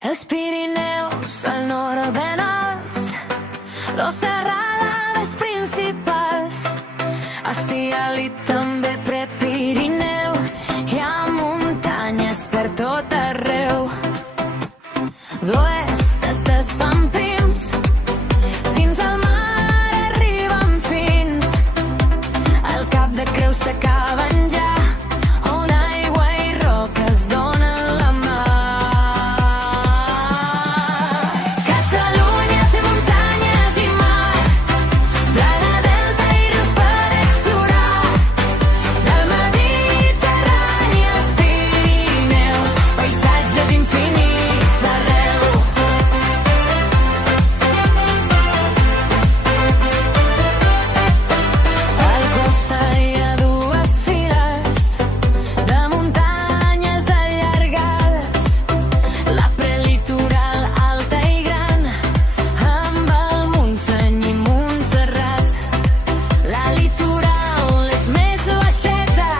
Els Pirineus al nord ben alts, dos serralades principals, ací i també Prepirineu, hi ha muntanyes per tot arreu. D'oest es desfan prims, fins al mar arriben fins, al Cap de Creus s'acaben ja, on aigua i roca es donen la mà. Catalunya té muntanyes i mar, plana, delta i rius per explorar, del Mediterrani als Pirineus, paisatges infinits arreu. Al costat hi ha dues files de muntanyes allargades, la prelitoral alta i gran, amb el Montseny i Montserrat. La litoral és més baixeta,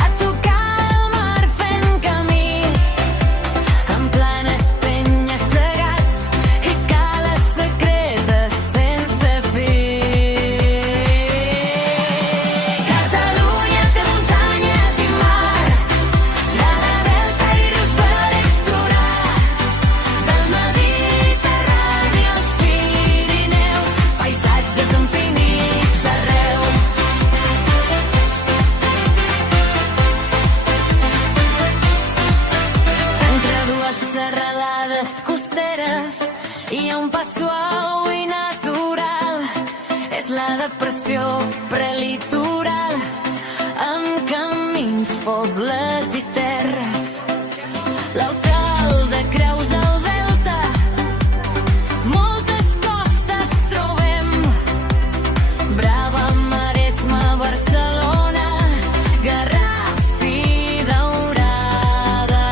a tocar el mar fent camí, amb planes, penyes, segats i cales secretes sense fi. Catalunya té muntanyes i mar, plana, delta i rius per explorar, del Mediterrani als Pirineus, paisatges infinits arreu. Entre dues serralades costeres hi ha un pas suau i natural, és la depressió prelitoral, amb camins, pobles i terres. L'alcalde Creus al delta, moltes costes trobem, Brava, Maresme, Barcelona, Garraf i Daurada.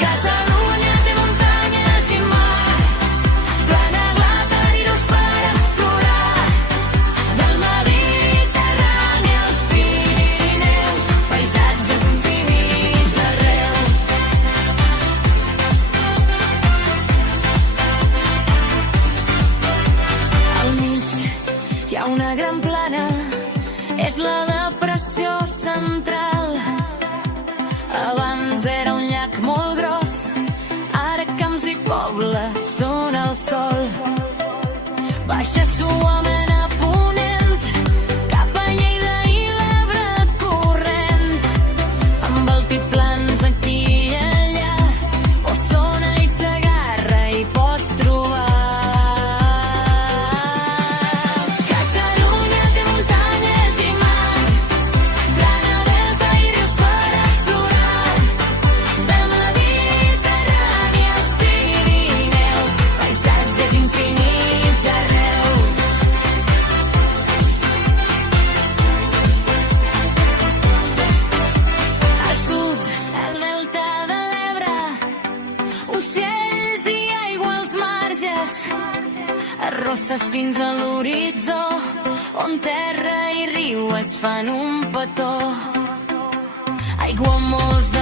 Catalunya té muntanyes i mar, plana, glata i rius per explorar, del Mediterrani als Pirineus, paisatges infinits arreu. Al mig hi ha una gran plana, és la depressió central. Abans era un llac molt gros, ara camps i pobles són el sol. Baixa suaument a ponent, cap a Lleida i l'Ebre corrent, amb altiplans aquí i allà, Osona i Segarra hi pots trobar. Catalunya té muntanyes i mar, plana, delta i rius per explorar, del Mediterrani als Pirineus, paisatges infinits arreu. Al sud, el delta de l'Ebre, ocells i aigua als marges, arrosses fins a l'horitzó, on terra i riu es fan un petó. Aigua molts de